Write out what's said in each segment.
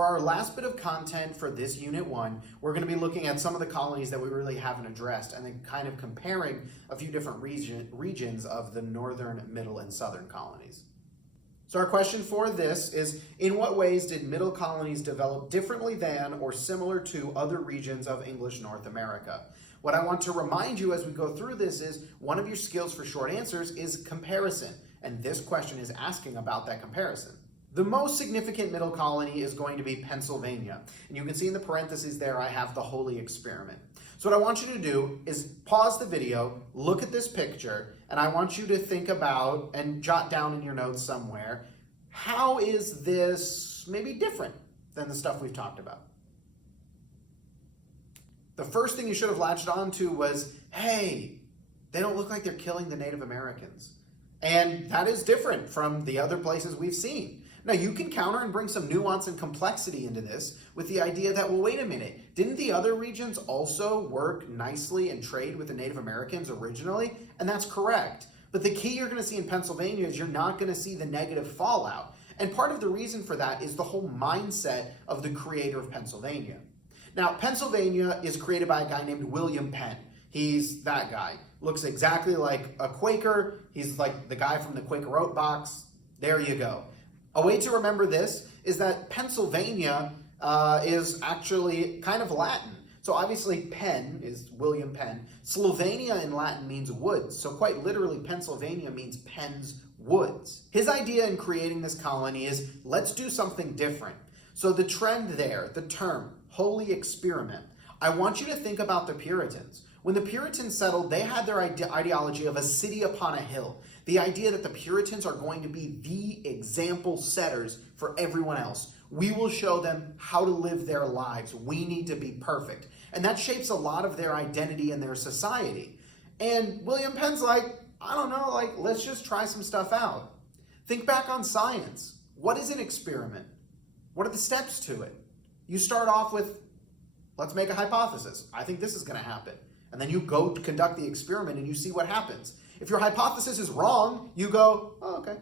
For our last bit of content for this Unit 1, we're going to be looking at some of the colonies that we really haven't addressed and then kind of comparing a few different regions of the northern, middle, and southern colonies. So our question for this is, in what ways did middle colonies develop differently than or similar to other regions of English North America? What I want to remind you as we go through this is one of your skills for short answers is comparison, and this question is asking about that comparison. The most significant middle colony is going to be Pennsylvania. And you can see in the parentheses there, I have the Holy Experiment. So what I want you to do is pause the video, look at this picture, and I want you to think about and jot down in your notes somewhere, how is this maybe different than the stuff we've talked about? The first thing you should have latched on to was, hey, they don't look like they're killing the Native Americans. And that is different from the other places we've seen. Now, you can counter and bring some nuance and complexity into this with the idea that, well, wait a minute, didn't the other regions also work nicely and trade with the Native Americans originally? And that's correct. But the key you're going to see in Pennsylvania is you're not going to see the negative fallout. And part of the reason for that is the whole mindset of the creator of Pennsylvania. Now, Pennsylvania is created by a guy named William Penn. He's that guy. Looks exactly like a Quaker. He's like the guy from the Quaker Oat box. There you go. A way to remember this is that Pennsylvania is actually kind of Latin. So obviously Penn is William Penn. Slovenia in Latin means woods. So quite literally Pennsylvania means Penn's woods. His idea in creating this colony is let's do something different. So the trend there, the term Holy Experiment, I want you to think about the Puritans. When the Puritans settled, they had their ideology of a city upon a hill. The idea that the Puritans are going to be the example setters for everyone else. We will show them how to live their lives. We need to be perfect. And that shapes a lot of their identity and their society. And William Penn's like, I don't know, like, let's just try some stuff out. Think back on science. What is an experiment? What are the steps to it? You start off with, let's make a hypothesis. I think this is going to happen. And then you go to conduct the experiment and you see what happens. If your hypothesis is wrong, you go, oh, okay.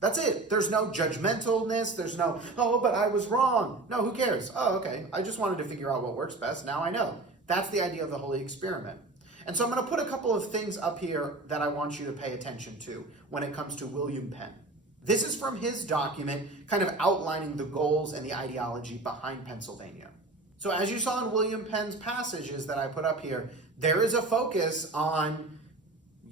That's it. There's no judgmentalness. There's no, oh, but I was wrong. No, who cares? Oh, okay. I just wanted to figure out what works best. Now I know. That's the idea of the Holy Experiment. And so I'm going to put a couple of things up here that I want you to pay attention to when it comes to William Penn. This is from his document, kind of outlining the goals and the ideology behind Pennsylvania. So as you saw in William Penn's passages that I put up here, there is a focus on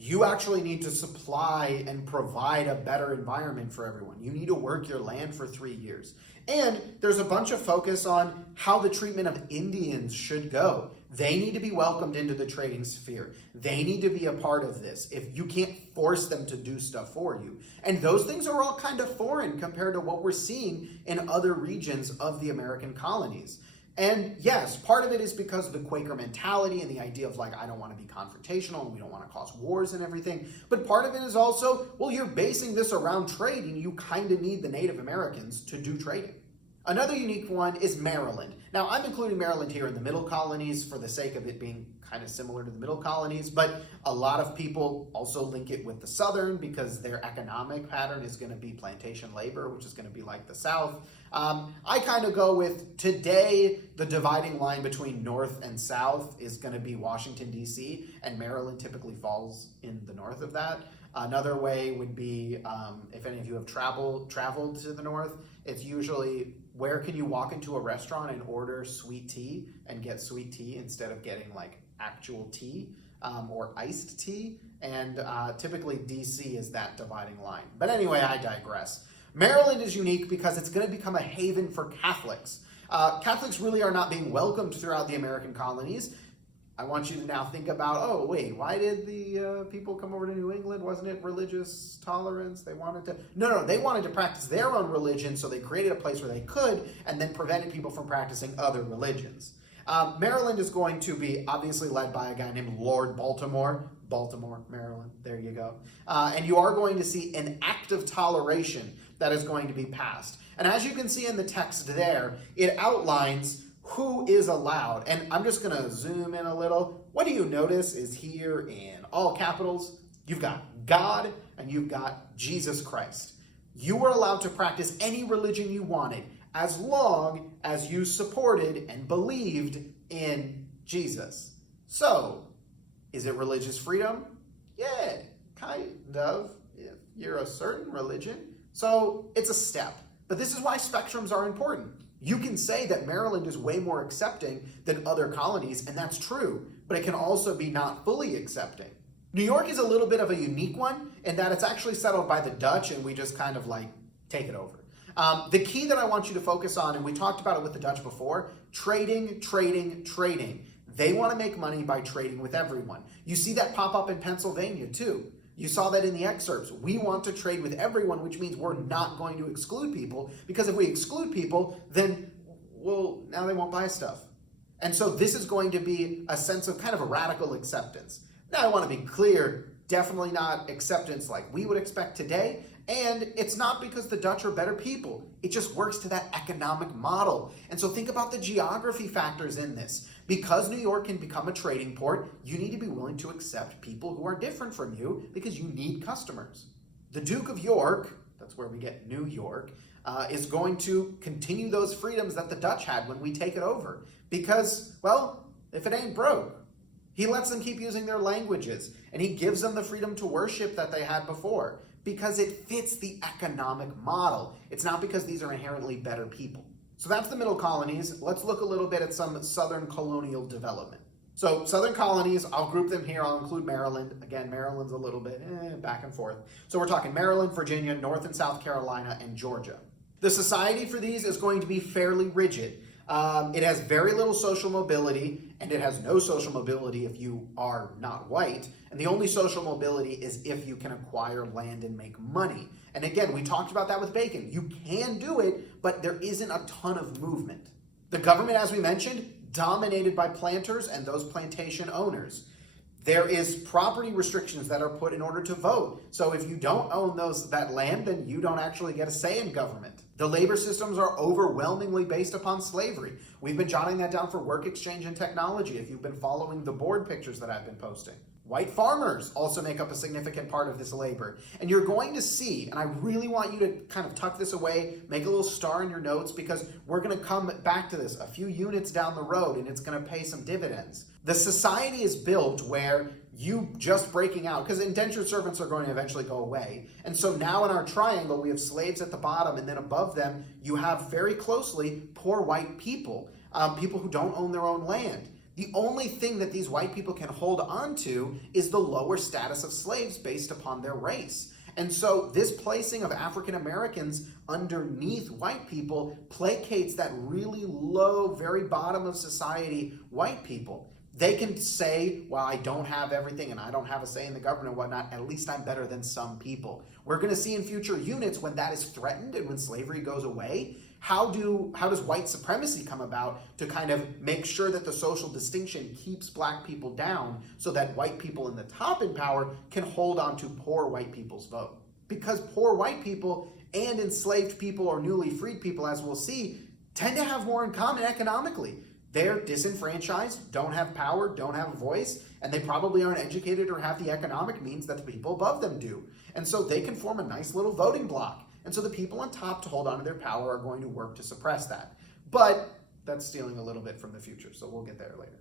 you actually need to supply and provide a better environment for everyone. You need to work your land for 3 years. And there's a bunch of focus on how the treatment of Indians should go. They need to be welcomed into the trading sphere. They need to be a part of this. If you can't force them to do stuff for you. And those things are all kind of foreign compared to what we're seeing in other regions of the American colonies. And yes, part of it is because of the Quaker mentality and the idea of like, I don't want to be confrontational and we don't want to cause wars and everything. But part of it is also, well, you're basing this around trade and you kind of need the Native Americans to do trading. Another unique one is Maryland. Now, I'm including Maryland here in the middle colonies for the sake of it being kind of similar to the middle colonies, but a lot of people also link it with the southern because their economic pattern is going to be plantation labor, which is going to be like the South. I kind of go with today, the dividing line between North and South is going to be Washington, D.C., and Maryland typically falls in the north of that. Another way would be, if any of you have traveled to the north, it's usually where can you walk into a restaurant and order sweet tea and get sweet tea instead of getting like actual tea or iced tea. And typically DC is that dividing line. But anyway, I digress. Maryland is unique because it's going to become a haven for Catholics. Catholics really are not being welcomed throughout the American colonies. I want you to now think about, oh, wait, why did the people come over to New England? Wasn't it religious tolerance? They wanted to... No, they wanted to practice their own religion, so they created a place where they could and then prevented people from practicing other religions. Maryland is going to be obviously led by a guy named Lord Baltimore. Baltimore, Maryland, there you go. And you are going to see an act of toleration that is going to be passed. And as you can see in the text there, it outlines who is allowed. And I'm just going to zoom in a little. What do you notice is here in all capitals, you've got God and you've got Jesus Christ. You were allowed to practice any religion you wanted as long as you supported and believed in Jesus. So, is it religious freedom? Yeah, kind of, if you're a certain religion. So, it's a step. But this is why spectrums are important. You can say that Maryland is way more accepting than other colonies, and that's true, but it can also be not fully accepting. New York is a little bit of a unique one in that it's actually settled by the Dutch, and we just kind of like take it over. The key that I want you to focus on, and we talked about it with the Dutch before, trading, trading, trading. They want to make money by trading with everyone. You see that pop up in Pennsylvania too. You saw that in the excerpts. We want to trade with everyone, which means we're not going to exclude people, because if we exclude people, then, well, now they won't buy stuff. And so this is going to be a sense of kind of a radical acceptance. Now, I want to be clear, definitely not acceptance like we would expect today. And it's not because the Dutch are better people. It just works to that economic model. And so think about the geography factors in this. Because New York can become a trading port, you need to be willing to accept people who are different from you because you need customers. The Duke of York, that's where we get New York, is going to continue those freedoms that the Dutch had when we take it over. Because, well, if it ain't broke, he lets them keep using their languages, and he gives them the freedom to worship that they had before because it fits the economic model. It's not because these are inherently better people. So that's the middle colonies. Let's look a little bit at some southern colonial development. So southern colonies, I'll group them here. I'll include Maryland. Again, Maryland's a little bit back and forth. So we're talking Maryland, Virginia, North and South Carolina, and Georgia. The society for these is going to be fairly rigid. It has very little social mobility, and it has no social mobility if you are not white. And the only social mobility is if you can acquire land and make money. And again, we talked about that with Bacon. You can do it, but there isn't a ton of movement. The government, as we mentioned, dominated by planters and those plantation owners. There is property restrictions that are put in order to vote. So if you don't own that land, then you don't actually get a say in government. The labor systems are overwhelmingly based upon slavery. We've been jotting that down for work exchange and technology if you've been following the board pictures that I've been posting. White farmers also make up a significant part of this labor. And you're going to see, and I really want you to kind of tuck this away, make a little star in your notes, because we're going to come back to this a few units down the road, and it's going to pay some dividends. The society is built where you just breaking out, because indentured servants are going to eventually go away. And so now in our triangle, we have slaves at the bottom, and then above them, you have very closely poor white people, people who don't own their own land. The only thing that these white people can hold on to is the lower status of slaves based upon their race. And so this placing of African Americans underneath white people placates that really low, very bottom of society white people. They can say, well, I don't have everything and I don't have a say in the government and whatnot. At least I'm better than some people. We're going to see in future units when that is threatened and when slavery goes away, how does white supremacy come about to kind of make sure that the social distinction keeps black people down so that white people in the top in power can hold on to poor white people's vote? Because poor white people and enslaved people or newly freed people, as we'll see, tend to have more in common economically. They're disenfranchised, don't have power, don't have a voice, and they probably aren't educated or have the economic means that the people above them do. And so they can form a nice little voting bloc. And so the people on top to hold on to their power are going to work to suppress that. But that's stealing a little bit from the future, so we'll get there later.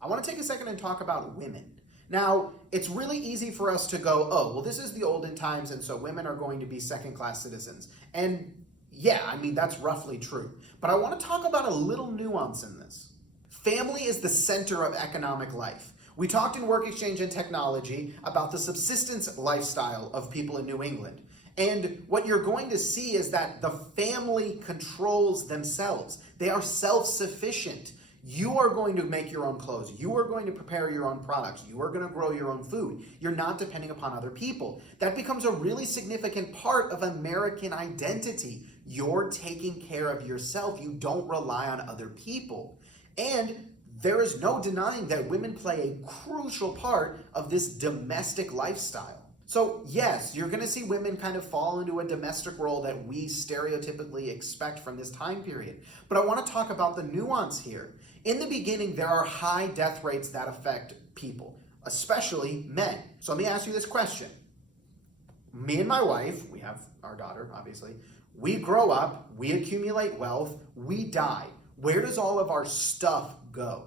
I want to take a second and talk about women. Now, it's really easy for us to go, oh, well, this is the olden times, and so women are going to be second-class citizens. And yeah, I mean, that's roughly true. But I want to talk about a little nuance in this. Family is the center of economic life. We talked in Work Exchange and Technology about the subsistence lifestyle of people in New England. And what you're going to see is that the family controls themselves. They are self-sufficient. You are going to make your own clothes. You are going to prepare your own products. You are going to grow your own food. You're not depending upon other people. That becomes a really significant part of American identity. You're taking care of yourself. You don't rely on other people. And there is no denying that women play a crucial part of this domestic lifestyle. So yes, you're going to see women kind of fall into a domestic role that we stereotypically expect from this time period. But I want to talk about the nuance here. In the beginning, there are high death rates that affect people, especially men. So let me ask you this question. Me and my wife, we have our daughter, obviously, We grow up, we accumulate wealth, we die. Where does all of our stuff go?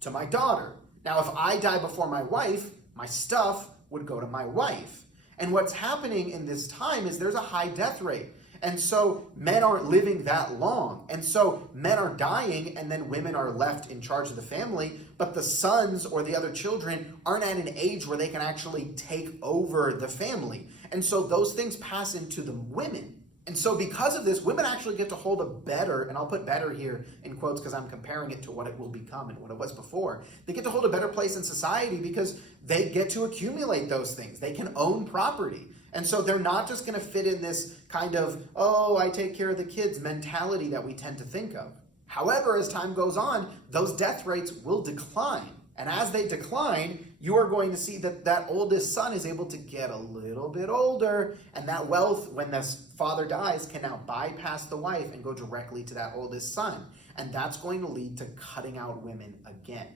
To my daughter. Now, if I die before my wife, my stuff would go to my wife. And what's happening in this time is there's a high death rate. And so men aren't living that long. And so men are dying, and then women are left in charge of the family. But the sons or the other children aren't at an age where they can actually take over the family. And so those things pass into the women. And so because of this, women actually get to hold a better, and I'll put better here in quotes because I'm comparing it to what it will become and what it was before. They get to hold a better place in society because they get to accumulate those things. They can own property. And so they're not just going to fit in this kind of, oh, I take care of the kids mentality that we tend to think of. However, as time goes on, those death rates will decline. And as they decline, you are going to see that that oldest son is able to get a little bit older, and that wealth, when the father dies, can now bypass the wife and go directly to that oldest son. And that's going to lead to cutting out women again.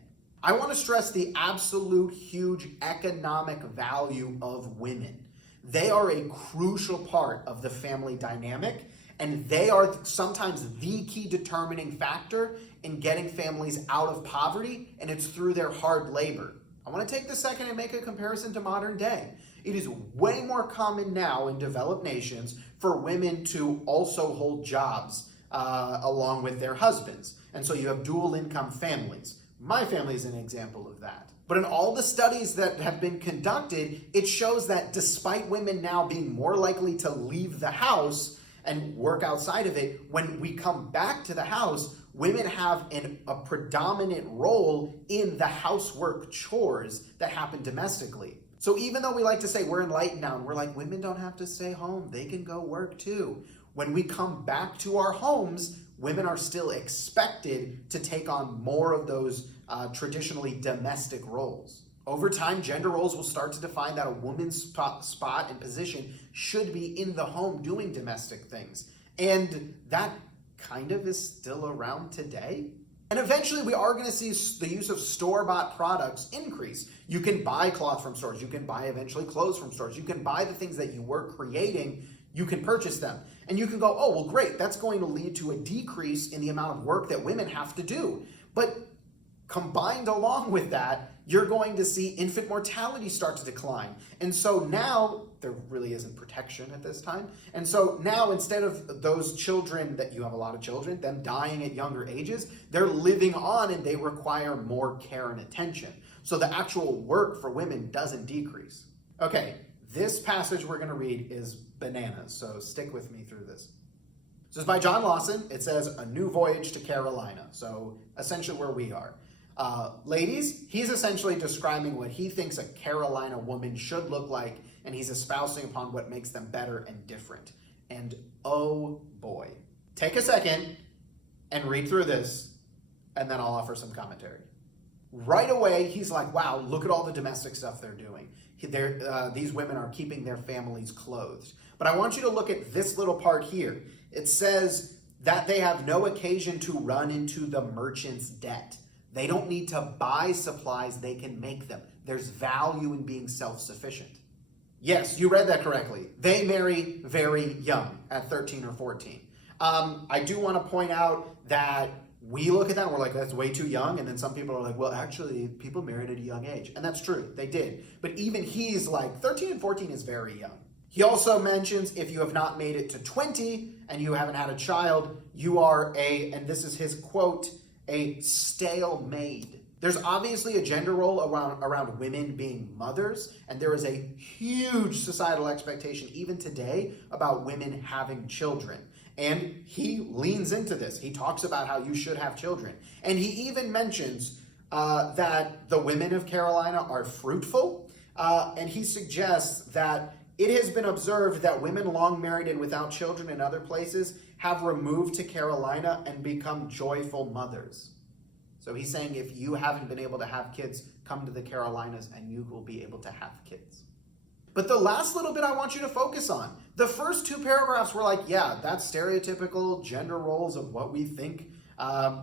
I want to stress the absolute huge economic value of women. They are a crucial part of the family dynamic, and they are sometimes the key determining factor in getting families out of poverty, and it's through their hard labor. I want to take the second and make a comparison to modern day. It is way more common now in developed nations for women to also hold jobs along with their husbands. And so you have dual income families. My family is an example of that. But in all the studies that have been conducted, it shows that despite women now being more likely to leave the house and work outside of it, when we come back to the house, women have a predominant role in the housework chores that happen domestically. So even though we like to say we're enlightened now, and we're like, women don't have to stay home, they can go work too. When we come back to our homes, women are still expected to take on more of those traditionally domestic roles. Over time, gender roles will start to define that a woman's spot and position should be in the home doing domestic things. And that kind of is still around today. And eventually we are going to see the use of store-bought products increase. You can buy cloth from stores. You can buy eventually clothes from stores. You can buy the things that you were creating. You can purchase them. And you can go, oh, well, great. That's going to lead to a decrease in the amount of work that women have to do. But combined along with that, you're going to see infant mortality start to decline. And so now there really isn't protection at this time. And so now instead of those children, that you have a lot of children, them dying at younger ages, they're living on and they require more care and attention. So the actual work for women doesn't decrease. Okay, this passage we're going to read is bananas, so stick with me through this. This is by John Lawson. It says, A New Voyage to Carolina. So essentially where we are. Ladies, he's essentially describing what he thinks a Carolina woman should look like, and he's espousing upon what makes them better and different. And oh boy, take a second and read through this, and then I'll offer some commentary. Right away, he's like, wow, look at all the domestic stuff they're doing. These women are keeping their families clothed. But I want you to look at this little part here. It says that they have no occasion to run into the merchant's debt. They don't need to buy supplies, they can make them. There's value in being self-sufficient. Yes, you read that correctly. They marry very young, at 13 or 14. I do want to point out that we look at that and we're like, that's way too young. And then some people are like, well, actually, people married at a young age. And that's true, they did. But even he's like, 13 and 14 is very young. He also mentions if you have not made it to 20 and you haven't had a child, you are and this is his quote, a stale maid. There's obviously a gender role around women being mothers, and there is a huge societal expectation even today about women having children. And he leans into this. He talks about how you should have children. And he even mentions that the women of Carolina are fruitful, and he suggests that it has been observed that women long married and without children in other places have removed to Carolina and become joyful mothers. So he's saying if you haven't been able to have kids, come to the Carolinas and you will be able to have kids. But the last little bit I want you to focus on, the first two paragraphs were like, yeah, that's stereotypical gender roles of what we think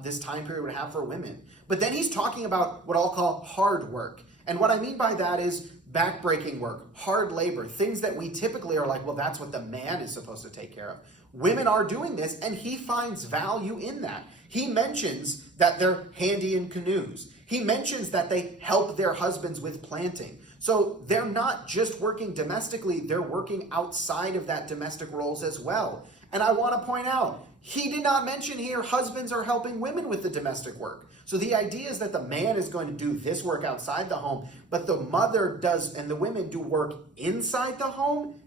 this time period would have for women. But then he's talking about what I'll call hard work. And what I mean by that is backbreaking work, hard labor, things that we typically are like, well, that's what the man is supposed to take care of. Women are doing this, and he finds value in that. He mentions that they're handy in canoes. He mentions that they help their husbands with planting. So they're not just working domestically, they're working outside of that domestic roles as well. And I want to point out, he did not mention here husbands are helping women with the domestic work. So the idea is that the man is going to do this work outside the home, but the mother does and the women do work inside the home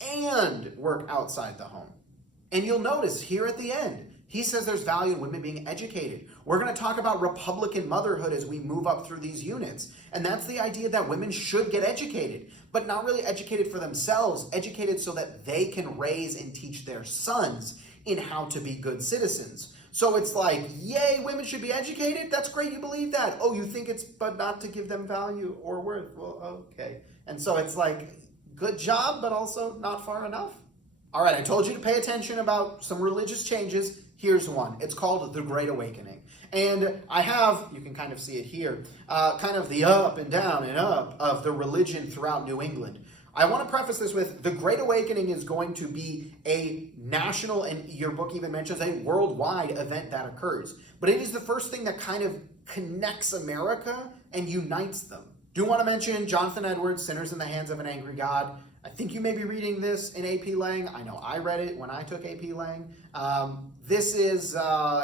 and work outside the home. And you'll notice here at the end, he says there's value in women being educated. We're going to talk about Republican motherhood as we move up through these units. And that's the idea that women should get educated, but not really educated for themselves, educated so that they can raise and teach their sons in how to be good citizens. So it's like, yay, women should be educated? That's great, you believe that. Oh, you think it's, but not to give them value or worth. Well, okay. And so it's like, good job, but also not far enough. All right, I told you to pay attention about some religious changes. Here's one. It's called the Great Awakening. And I have, you can kind of see it here, kind of the up and down and up of the religion throughout New England. I want to preface this with the Great Awakening is going to be a national, and your book even mentions a worldwide event that occurs. But it is the first thing that kind of connects America and unites them. Do want to mention Jonathan Edwards, Sinners in the Hands of an Angry God. I think you may be reading this in AP Lang. I know I read it when I took AP Lang. This is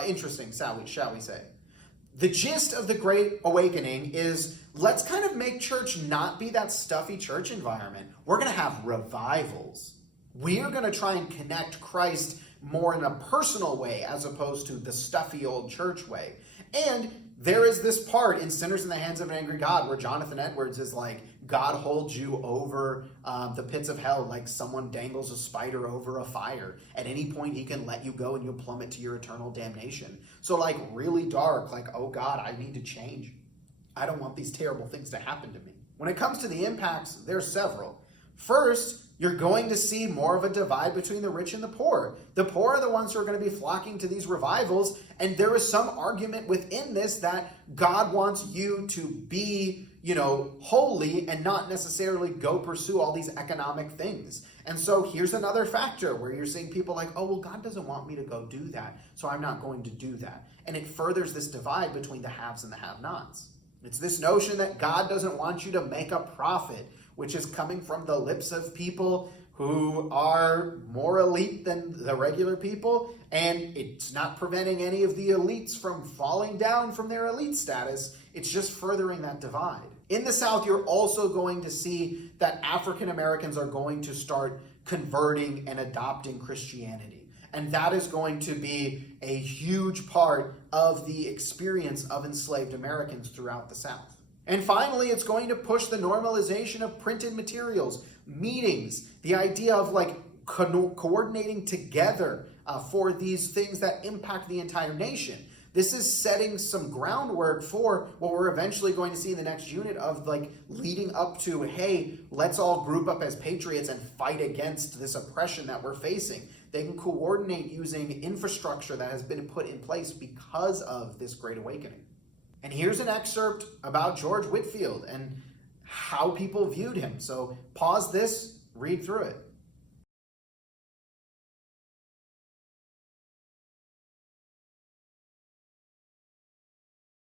interesting, shall we say. The gist of the Great Awakening is let's kind of make church not be that stuffy church environment. We're going to have revivals. We are going to try and connect Christ more in a personal way as opposed to the stuffy old church way. And there is this part in Sinners in the Hands of an Angry God where Jonathan Edwards is like, God holds you over the pits of hell like someone dangles a spider over a fire. At any point, he can let you go and you'll plummet to your eternal damnation. So like really dark, like, oh God, I need to change. I don't want these terrible things to happen to me. When it comes to the impacts, there's several. First, you're going to see more of a divide between the rich and the poor. The poor are the ones who are going to be flocking to these revivals, and there is some argument within this that God wants you to be, holy and not necessarily go pursue all these economic things. And so here's another factor where you're seeing people like, oh, well, God doesn't want me to go do that, so I'm not going to do that. And it furthers this divide between the haves and the have-nots. It's this notion that God doesn't want you to make a profit, which is coming from the lips of people who are more elite than the regular people, and it's not preventing any of the elites from falling down from their elite status. It's just furthering that divide. In the South, you're also going to see that African Americans are going to start converting and adopting Christianity. And that is going to be a huge part of the experience of enslaved Americans throughout the South. And finally, it's going to push the normalization of printed materials, meetings, the idea of like coordinating together for these things that impact the entire nation. This is setting some groundwork for what we're eventually going to see in the next unit of like leading up to, hey, let's all group up as patriots and fight against this oppression that we're facing. They can coordinate using infrastructure that has been put in place because of this Great Awakening. And here's an excerpt about George Whitefield and how people viewed him. So pause this, read through it.